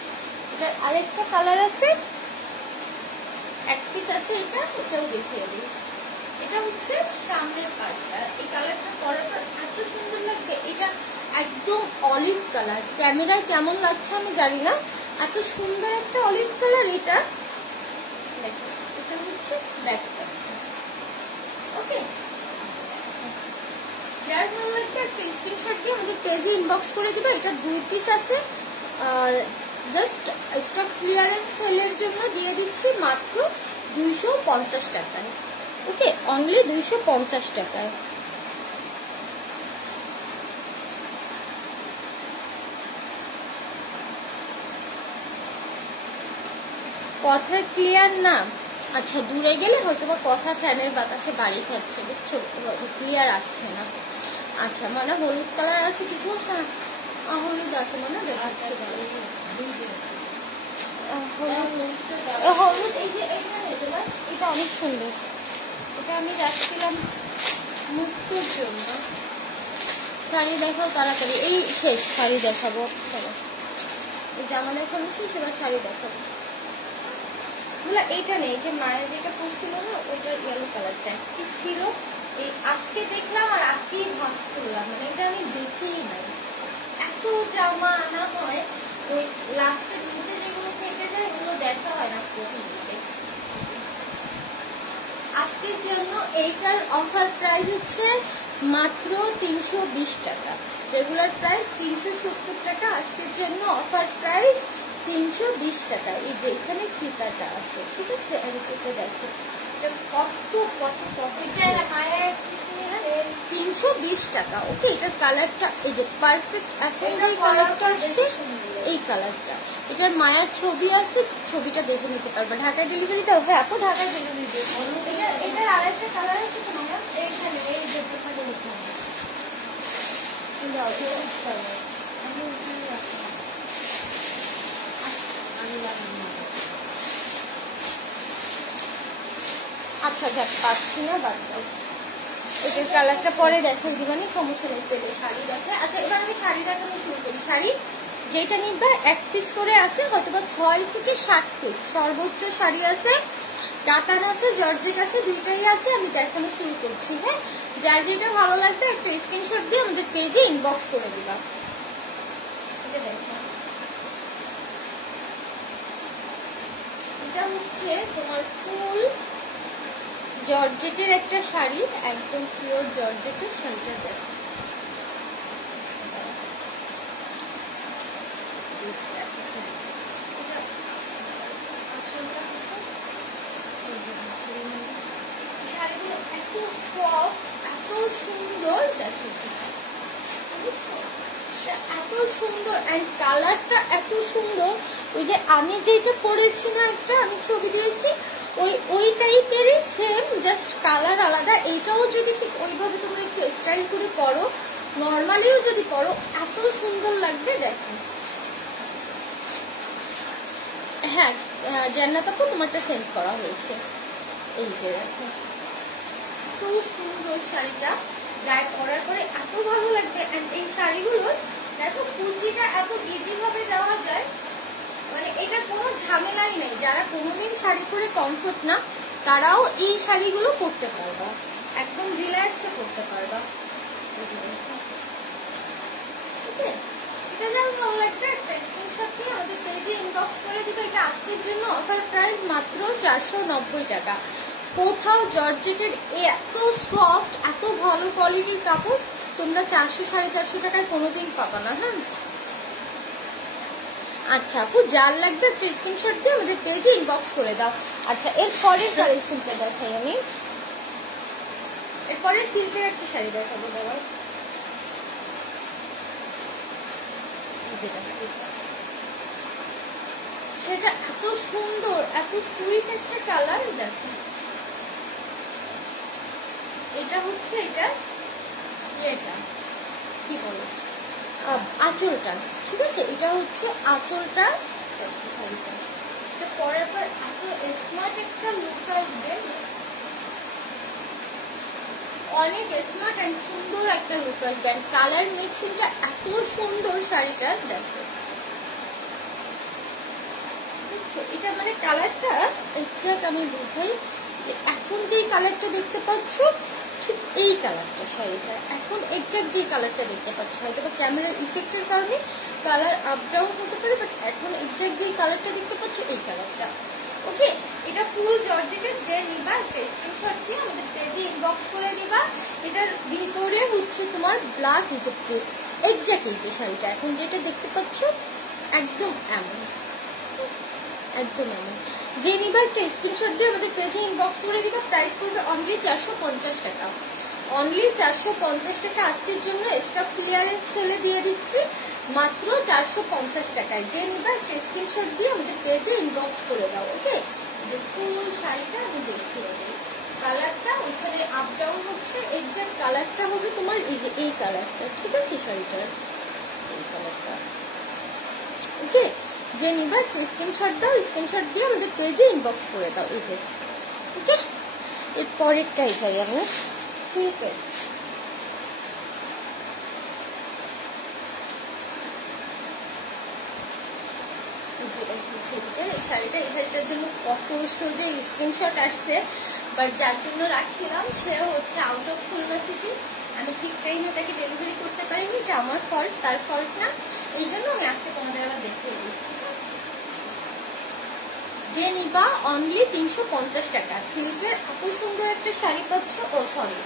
এটার আরেকটা কালার আছে, এক পিস আছে, এটাও দেখিয়ে দিই। এটা হচ্ছে সামনের পার্টটা। এই কালারটা পরার পর এত সুন্দর লাগবে। এটা একদম অলিভ কালার, ক্যামেরায় কেমন লাগছে আমি জানি না, এত সুন্দর একটা অলিভ কালার। এটা দেখো, এটা হচ্ছে ব্যাক পার্ট। ওকে, যার ভালো লাগবে একটা স্ক্রিনশট দিয়ে আমাদের পেজে ইনবক্স করে দিবে। এটা দুই পিস আছে, জাস্ট স্টক ক্লিয়ারেন্স সেলের জন্য দিয়ে দিচ্ছি মাত্র 250 টাকায়। ওকে, অনলি 250 টাকায়। কথা ক্লিয়ার না? আচ্ছা, দূরে গেলে হয়তো বা কথা ফ্যানের বাতাসে বাড়ি খাচ্ছে, বুঝছো, ক্লিয়ার আসছে না। আচ্ছা, মানে হলুদ কালার আছে কিছু, হ্যাঁ হলুদ আছে মানে দেখাচ্ছে। হলুদ এই যে এটা অনেক সুন্দর, এটা আমি রাখছিলাম মুক্তোর জন্য। শাড়ি দেখাও তাড়াতাড়ি, এই শেষ শাড়ি দেখাবো। চলো, এই জামা দেখানো শেষ, এবার শাড়ি দেখাবো। এইটা নেই, যে মায়ের যেটা পড়ছিল না ওইটার ইয়েলো কালারটা কি ছিল, এই আজকে দেখলাম আর আজকেই ভাঁজ করলাম। মানে এটা আমি দেখিই নাই। এত জামা আনা হয়, ওই লাস্টের নিচে যেগুলো থেকে যায় ওগুলো দেখা হয় না। আজকের জন্য এইটার অফার প্রাইস হচ্ছে মাত্র 320 টাকা। রেগুলার প্রাইস 370 টাকা, আজকের জন্য অফার প্রাইস 320 টাকা। এই যে এখানে ফিতাটা আছে, ঠিক আছে। এটা দেখো কত কত কত, 320 টাকা। ওকে, এটার কালারটা এই যে পারফেক্ট। এখন যে কালারটা আসছে এই কালারটা, এটার মায়ার ছবি আছে, ছবিটা দেখে নিতে পারবে। ঢাকায় ডেলিভারি দাও? হ্যাঁ আপু, ঢাকায় ডেলিভারি দিও। এটার আরেকটা কালার আছে তোমার এইখানে, এই যে আচ্ছা যাক, পাচ্ছি না, বাদ দাও। এটার কালারটা পরে দেখাই দিবানি, সমস্যা নেই। পেলে শাড়ি দেখে। আচ্ছা, এবার আমি শাড়ি দেখানো শুরু করি। শাড়ি যেটা নিবা এক পিস করে আছে, হয়তোবা 6 থেকে 7 পিস সর্বোচ্চ শাড়ি আছে। কাতান আছে, জর্জেট আছে, দুইটাই আছে। আমি দেখানো শুরু করছি। হ্যাঁ, যার যেটা ভালো লাগবে একটা স্ক্রিনশট দিয়ে আমাদের পেজে ইনবক্স করে দিবা। এটা হচ্ছে তোমার ফুল জর্জেটের একটা শাড়ি, একদম পিওর জর্জেটের শাড়িটা দেখো। শাড়িগুলো এত সফট, এত সুন্দর, এত সুন্দর। অ্যান্ড কালারটা এত সুন্দর। ওই যে আমি যেটা পরেছি না, একটা আমি ছবি দিয়েছি, ওই টাইপেরই সেম, জাস্ট কালার আলাদা। এইটাও যদি ঠিক ওইভাবে তোমরা একটু স্টাইল করে পরো, নর্মালিও যদি পরো, এত সুন্দর লাগবে। দেখো, হ্যাঁ জান্নাত আপু তোমারটা সেন্ড করা হয়েছে। এই যে দেখো খুব সুন্দর শাড়িটা, গায়ে পরার পরে এত ভালো লাগবে। এন্ড এই শাড়িগুলো দেখো কুচিটা এত ইজি ভাবে দেওয়া যায়, মানে এটা কোনো ঝামেলাই নেই। যারা কোনোদিন শাড়ি পরে কমফোর্ট না তারাও এই শাড়িগুলো পরতে পারবা, একদম রিল্যাক্সে পরতে পারবা। এটা যেমন ভালো লাগবে একটা স্ক্রিনশট নিয়ে আমাদের পেজে ইনবক্স করে দিবে। এটা আজকের জন্য অফার প্রাইস মাত্র 490 টাকা। কোথাও জর্জেটের এত সফট এত ভালো কোয়ালিটির কাপড় তোমরা 400-450 টাকায় কোনোদিন পাবা না। হ্যাঁ আচ্ছা আপু, যার লাগবে একটা স্ক্রিনশট দিয়ে আমাদের পেজে ইনবক্স করে দাও। আচ্ছা এর পরের কালেকশনটা দেখাই আমি। এরপরে সিল্কের একটা শাড়ি দেখাবো দাদা। সেটা এত সুন্দর এত সুইট একটা কালার। দেখো এটা হচ্ছে এটা কি বলো আঁচলটা, ঠিক আছে? এটা হচ্ছে আঁচলটা। পরের পর এত স্মার্ট একটা লুক আসবে, অনেক স্মার্ট এন্ড সুন্দর একটা লুক আসবে। কালার মিক্সিংটা এত সুন্দর শাড়িটা। দেখো এটা মানে কালারটা এক্সাক্ট আমি বুঝাই যে এখন যেই কালারটা দেখতে পাচ্ছ ঠিক এই কালারটা শাড়িটা এখন এক্সাক্ট যে কালারটা দেখতে পাচ্ছ, হয়তো বা ক্যামেরার ইফেক্টের কারণে কালার আপ ডাউন হতে পারে, বাট এখন এক্সাক্ট যে কালারটা দেখতে পাচ্ছ এই কালারটা। ওকে, এটা ফুল জর্জেটের। যে নিবা একটা স্ক্রিনশট দিয়ে আমাদের পেজে ইনবক্স করে দিবা। এটার ভিতরে হচ্ছে তোমার ব্ল্যাক হিসেব এক্সাক্ট এই যে শাড়িটা এখন যেটা দেখতে পাচ্ছ একদম এমন, একদম এমন। যে নিবা একটা স্ক্রিনশট দিয়ে আমাদের পেজে ইনবক্স করে দিবা। প্রাইস পড়বে অনলি 450 টাকা, অনলি 450 টাকা। আজকের জন্য এক্সট্রা ক্লিয়ারেন্স সেলে দিয়ে দিচ্ছি মাত্র 450 টাকায়। যে নিবা একটা স্ক্রিনশট দিয়ে আমাদের পেজে ইনবক্স করে দাও। ওকে, যে ফুল শাড়িটা আমি দেখিয়ে দিই। কালারটা ওইখানে আপ ডাউন হচ্ছে, এক্সাক্ট কালারটা হবে তোমার এই যে এই কালারটা, ঠিক আছে? শাড়িটার এই কালারটা। ওকে, যে নিবা স্ক্রিনশট দাও, স্ক্রিনশট দিয়ে আমাদের পেজে ইনবক্স করে দাও। এই যে ওকে, এর পরেরটাই চাই আমরা সিল্কের। এই শাড়িটার জন্য কত সোজা স্ক্রিনশট আসছে, বাট যার জন্য রাখছিলাম সে হচ্ছে আউট অফ খুলনা সিটি। আমি ঠিক টাইমে তাকে ডেলিভারি করতে পারিনি, এটা আমার ফল্ট, তার ফল্ট না। এই জন্য আমি আজকে তোমাদের আবার দেখিয়ে দিচ্ছি। যে নিবা অনলি 350 টাকা। সিল্কের এত সুন্দর একটা শাড়ি পাচ্ছ, ও সরি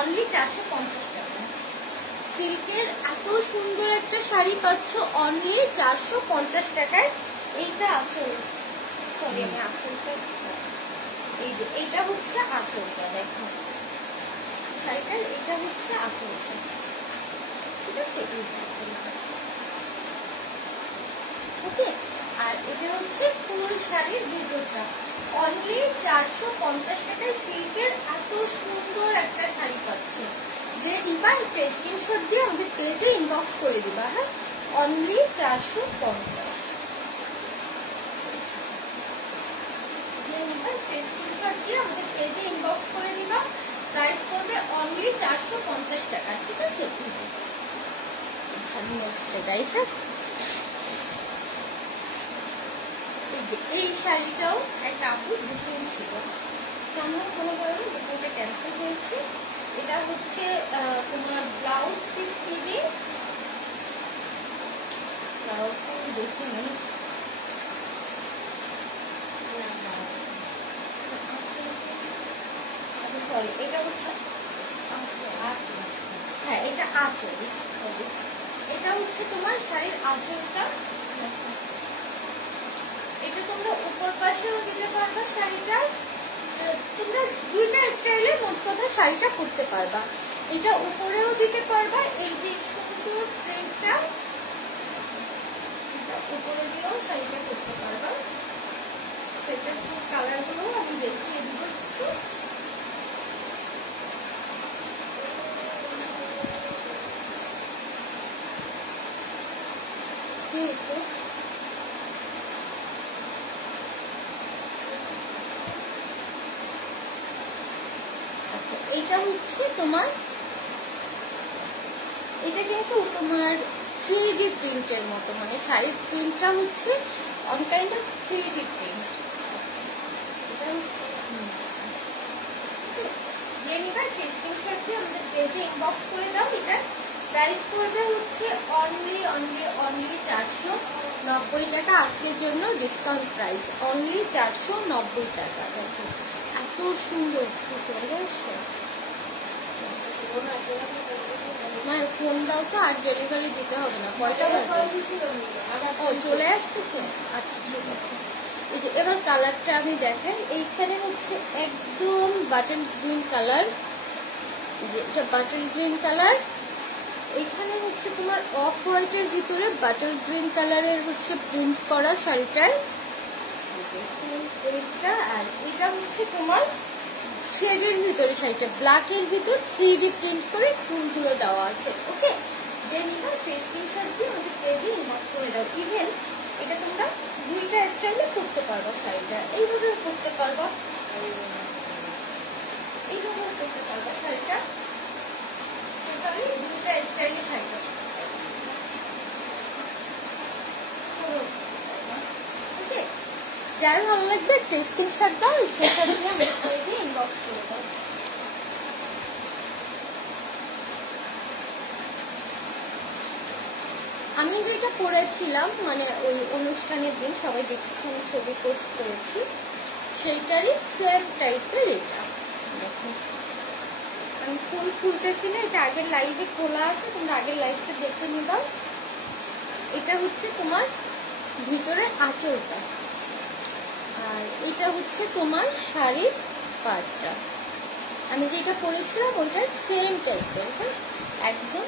অনলি 450 টাকা। সিল্কের এত সুন্দর একটা শাড়ি পাচ্ছ অনলি 450 টাকায়। এইটা আঁচল, সরি আমি আঁচলটা, এই যে এইটা হচ্ছে আঁচলটা। দেখো শাড়িটার এটা হচ্ছে আঁচলটা, ঠিক আছে? এই আঁচলটা। ওকে, আর এটা হচ্ছে ফুল শাড়ির ভিতরটা। অনলি 450 টাকায় সিল্কের এত সুন্দর একটা শাড়ি পাচ্ছে। যে নিবা একটা স্ক্রিনশট দিয়ে আমাদের পেজে ইনবক্স করে দিবা। হ্যাঁ, অনলি 450। যে নিবা একটা স্ক্রিনশট দিয়ে আমাদের পেজে ইনবক্স করে দিবা। প্রাইস পড়বে অনলি 450 টাকা, ঠিক আছে? আচ্ছা নেক্সটে যাই। হ্যাঁ, এই শাড়িটাও একটা আপু বুকিং ছিল, সামনে কোনো কারণে বুকিংটা ক্যান্সেল হয়েছে। এটা হচ্ছে তোমার ব্লাউজ পিস দিবি, ব্লাউজ দেখিনি, সরি এটা হচ্ছে হ্যাঁ এটা আঁচল। এটা হচ্ছে তোমার শাড়ির আঁচলটা। এটা তোমরা উপর পাশেও দিতে পারবা শাড়িটা, তোমরা দুইটা স্টাইলে মোট কথা শাড়িটা করতে পারবা। এটা উপরেও দিতে পারবা, এই যে সুন্দর প্রিন্টটা উপরে দিয়েও শাড়িটা করতে পারবা। সেটা কালার গুলো আমি দেখিয়ে দিব একটু। হচ্ছে তোমার, এটা কিন্তু তোমার 3D প্রিন্টের মতো, মানে শাড়ির প্রিন্টটা হচ্ছে on kind of 3D print. এটা হচ্ছে যে নিবা স্ক্রিনশট দিয়ে আমাদের পেজে ইনবক্স করে দাও। এটা প্রাইস পড়বে হচ্ছে অনলি 490 টাকা। আজকের জন্য ডিসকাউন্ট প্রাইস অনলি 490 টাকা। দেখো এত সুন্দর, মায়ের ফোন দাও তো, আর ডেলিভারি দিতে হবে না। কয়টা বাজে? ও চলে আসতেছে, আচ্ছা ঠিক আছে। এই যে এবার কালারটা আমি দেখাই। এইখানে হচ্ছে একদম বাটন গ্রিন কালার, যে এটা বাটন গ্রিন কালার। এইখানে হচ্ছে তোমার অফ হোয়াইটের ভিতরে বাটন গ্রিন কালারের হচ্ছে প্রিন্ট করা শাড়িটার এইটা। আর এটা হচ্ছে তোমার শেডের ভিতরে শাড়িটা, ব্ল্যাকের ভিতর 3D প্রিন্ট করে ফুলগুলো দেওয়া আছে। ওকে, যে নিবা স্ক্রিনশট দিয়ে আমাদের পেজে ইনবক্স করে দাও। ইভেন এটা তোমরা দুইটা স্টাইলে করতে পারবা। শাড়িটা এইভাবে করতে পারবা, এইভাবে করতে পারবা। শাড়িটা টোটালি দুইটা স্টাইলে শাড়িটা ওকে। যার ভালো লাগবে স্ক্রিনশট দাও, স্ক্রিনশট দিয়ে আমাদের পেজে ইনবক্স করে দাও। আমি যেটা পরেছিলাম মানে ওই অনুষ্ঠানের দিন সবাই দেখেছি, আমি ছবি পোস্ট করেছি, সেইটারই সেম টাইপের এটা। দেখুন আমি ফুল খুলতেছি না, এটা আগের লাইভে খোলা আছে, তোমরা আগের লাইভটা দেখে নিবা। এটা হচ্ছে তোমার ভিতরে আঁচলটা, আর এটা হচ্ছে তোমার শাড়ির পাড়টা। আমি যেটা পরেছিলাম ওইটার সেম টাইপের, হ্যাঁ একদম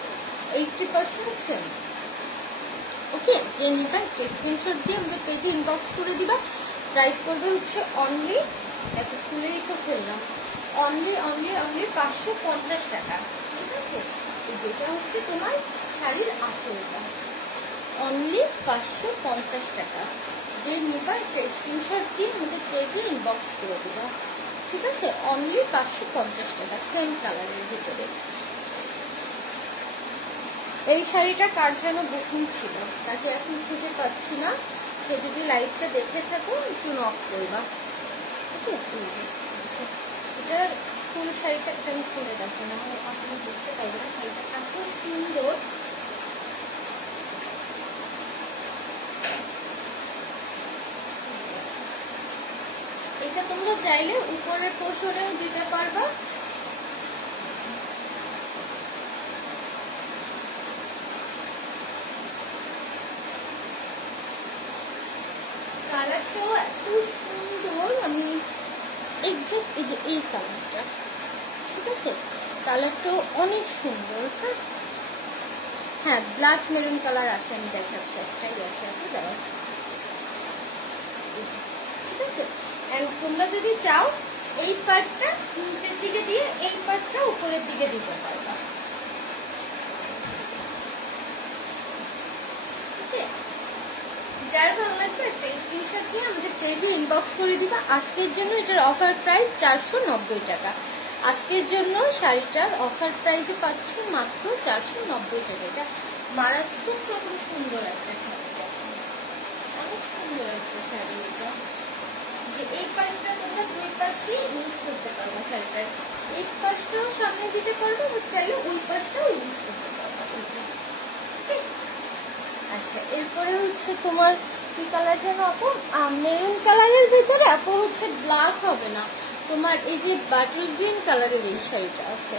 80% সেম। ওকে, যে নিবা স্ক্রিনশট দিয়ে আমাদের পেজে ইনবক্স করে দিবা। প্রাইস পড়বে হচ্ছে অনলি, এত খুলেই তো ফেললাম, অনলি 550 টাকা। ঠিক আছে, যেটা হচ্ছে তোমার শাড়ির আঁচলটা, অনলি 550 টাকা। যে নিবা স্ক্রিনশট দিয়ে আমাদের পেজে ইনবক্স করে দিবা। ঠিক আছে, অনলি 550 টাকা, সেম কালারের ভিতরে। এই শাড়িটা কার যেন বুকিং ছিল, তাকে এখন খুঁজে পাচ্ছি না। সে যদি লাইভটা দেখে থাকো একটু নক করবা। ওকে, এটার ফুল শাড়িটা একটা আমি খুলে দেখো না, আপনি দেখতে পারবেন না। শাড়িটা এত সুন্দর, এটা তোমরা চাইলে উপরের পোশনেও দিতে পারবা। কালারটাও এত সুন্দর, আমি এক্সাক্ট এই যে এই কালারটা, ঠিক আছে, কালারটাও অনেক সুন্দর। হ্যাঁ হ্যাঁ, ব্ল্যাক মেরুন কালার আছে, আমি দেখাচ্ছি, একটাই আছে এত দেওয়া। ঠিক আছে, তোমরা যদি চাও এই পার্টটা নিচের দিকে দিয়ে এই পার্টটা উপরের দিকে দিতে পারবা। যার ভালো লাগবে একটা স্ক্রিনশট দিয়ে আমাদের পেজে ইনবক্স করে দিবা। আজকের জন্য এটার অফার প্রাইস 490 টাকা। আজকের জন্য শাড়িটার অফার প্রাইসে পাচ্ছ মাত্র 490 টাকা। এটা মারাত্মক রকম সুন্দর একটা শাড়ি, অনেক সুন্দর একটা শাড়ি। এটা যে এই পাশটা তোমরা দুই পাশে ইউজ করতে পারবো, শাড়িটার এই পাশটাও সামনে দিতে পারবো, চাইলে ওই পাশটাও ইউজ করতে পারবো। আচ্ছা, এরপরে হচ্ছে তোমার কি কালার যেন আপু, মেরুন কালারের ভিতরে আপু হচ্ছে ব্ল্যাক হবে না, তোমার এই যে বাটার গ্রিন কালারের এই শাড়িটা আছে,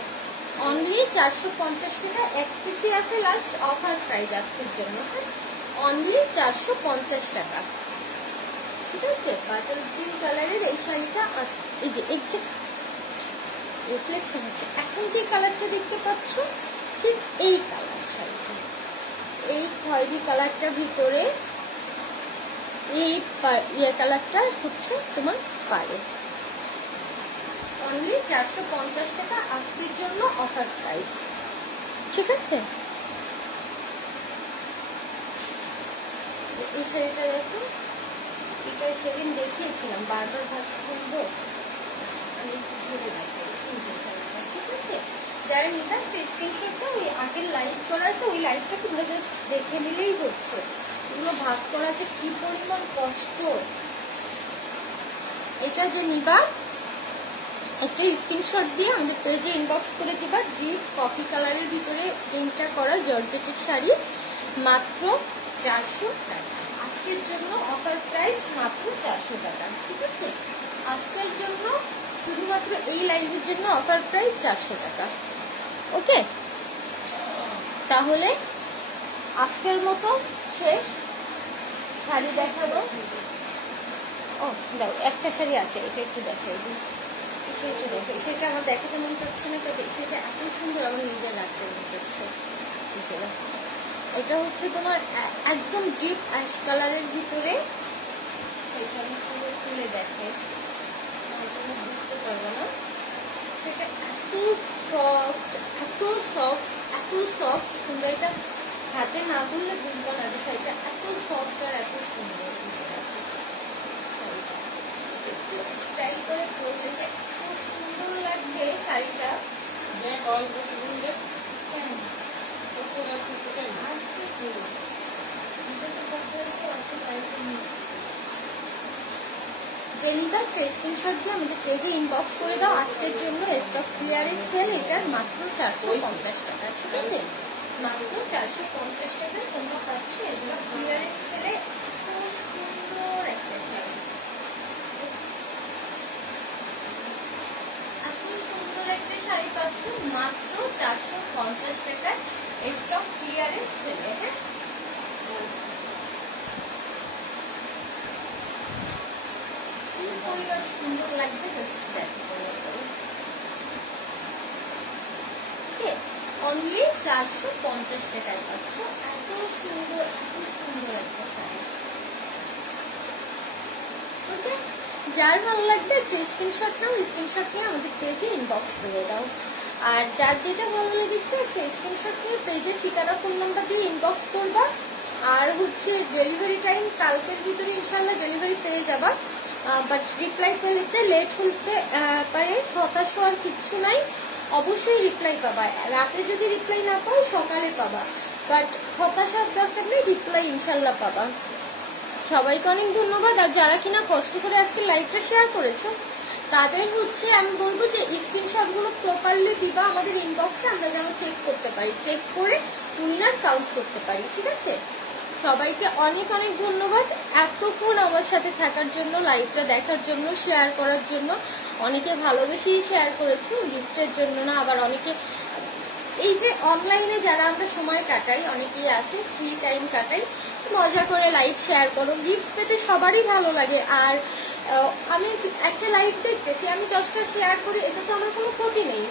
অনলি 450 টাকা। এক পিসই আছে লাস্ট, অফার প্রাইস আজকের জন্য, হ্যাঁ অনলি 450 টাকা। ঠিক আছে, বাটার গ্রিন কালারের এই শাড়িটা আছে। এই যে রিফ্লেকশন হচ্ছে, এখন যে কালারটা দেখতে পাচ্ছ ঠিক এই কালার শাড়িটা, এই খয়েরি কালারটার ভিতরে এই কালারটা হচ্ছে তোমার পাড়ে, অনলি 450 টাকা আজকের জন্য অফার প্রাইস। ঠিক আছে, এই শাড়িটা দেখো, এটা সেদিন দেখিয়েছিলাম, বারবার ভাবছি কিনবো, আমি একটু ধরে দেখাই এই যে শাড়িটা। ঠিক আছে, আছে। যারা নিতে স্ক্রিনশটটা ওই আগের লাইভ করা আছে, ওই লাইভটা তোমরা জাস্ট দেখে নিলেই হচ্ছে। এগুলো ভাঁজ করা আছে কি পরিমাণ কষ্ট। এটা যে নিবা একটা স্ক্রিনশট দিয়ে আমাদের পেজে ইনবক্স করে দিবা। ডিপ কফি কালারের ভিতরে প্রিন্টটা করা জর্জেটের শাড়ি, মাত্র 400 টাকা। আজকের জন্য অফার প্রাইস মাত্র 400 টাকা, ঠিক আছে? আজকের জন্য শুধুমাত্র এই লাইভের জন্য অফার প্রাইস 400 টাকা। ওকে, তাহলে আজকের মতো শেষ। শাড়ি দেখাবো। ও দাও, একটা শাড়ি আছে, এটা একটু দেখাই দিই। সেটা আমার দেখাতে মন চাচ্ছে না, কাজে সেটা এত সুন্দর আমার নিজে রাখতে মন চাচ্ছে। এটা হচ্ছে তোমার একদম ডিপ অ্যাশ কালারের ভিতরে, তুলে দেখে বুঝতে পারবো না। সেটা এত সফট, এত সফট, এত সফট। তোমরা এটা হাতে না বললে বুঝবো না যে শাড়িটা এত সফট আর এত সুন্দর। স্টাইল করে পরলে এত সুন্দর লাগবে শাড়িটা। জেনিটা স্ক্রিনশট দিয়ে আমাদের পেজে ইনবক্স করে দাও। আজকের জন্য স্টক ক্লিয়ারেন্স সেল, এটার মাত্র 450 টাকা, ঠিক আছে? মাত্র 450 টাকা তোমরা পাচ্ছ স্টক ক্লিয়ারেন্স সেলে। সুন্দর একটা শাড়ি, এত সুন্দর একটা শাড়ি পাচ্ছ মাত্র 450 টাকায় স্টক ক্লিয়ারেন্স সেলে। হ্যাঁ, সুন্দর লাগবে। অনলি 450 টাকায় পাচ্ছ এত সুন্দর, এত সুন্দর একটা শাড়ি। ওকে, যার ভালো লাগবে একটা স্ক্রিনশট নাও, স্ক্রিনশট নিয়ে আমাদের পেজে ইনবক্স করে দাও। আর যার যেটা ভালো লেগেছে একটা স্ক্রিনশট নিয়ে পেজে ঠিকানা ফোন নাম্বার দিয়ে ইনবক্স করবা। আর হচ্ছে ডেলিভারি টাইম কালকের ভিতরে ইনশাল্লাহ ডেলিভারি পেয়ে যাবা। বাট রিপ্লাই পেতে লেট হতে পারে, হতাশ হওয়ার কিচ্ছু নাই, অবশ্যই রিপ্লাই পাবা। রাতে যদি রিপ্লাই না পাও সকালে পাবা, বাট হতাশ হওয়ার দরকার নেই, রিপ্লাই ইনশাল্লাহ পাবা। সবাইকে অনেক ধন্যবাদ। আর যারা কিনা কষ্ট করে আজকে লাইভটা শেয়ার করেছো তাদের হচ্ছে আমি বলবো যে স্ক্রিনশটগুলো প্রপারলি দিবা আমাদের ইনবক্সে, আমরা যেন চেক করতে পারি, চেক করে উইনার কাউন্ট করতে পারি, ঠিক আছে? সবাইকে অনেক অনেক ধন্যবাদ এতক্ষণ আমার সাথে থাকার জন্য, লাইভটা দেখার জন্য, শেয়ার করার জন্য। অনেকে ভালোবেসেই শেয়ার করেছো, গিফটের জন্য না। আবার অনেকে এই যে অনলাইনে যারা আমরা সময় কাটাই, অনেকেই আছে ফ্রি টাইম কাটাই, মজা করে লাইভ শেয়ার করো, গিফট পেতে সবারই ভালো লাগে। আর আমি একটা লাইভ দেখতেছি, আমি 10টা শেয়ার করি, এতে তো আমার কোনো ক্ষতি নেই,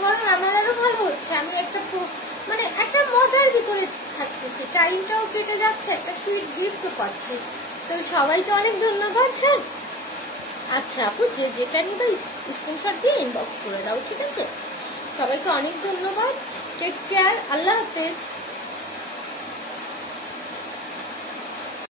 বরং আমার আরো ভালো হচ্ছে। আমি একটা মানে একটা মজার ভিতরে থাকতেছি, টাইমটাও কেটে যাচ্ছে, একটা সুইট গিফটও পাচ্ছি। তো সবাইকে অনেক ধন্যবাদ। হ্যাঁ, আচ্ছা আপু, যে যেটা নিবে স্ক্রিনশট দিয়ে ইনবক্স করে দাও, ঠিক আছে? সবাইকে অনেক ধন্যবাদ। টেক কেয়ার, আল্লাহ হাফেজ।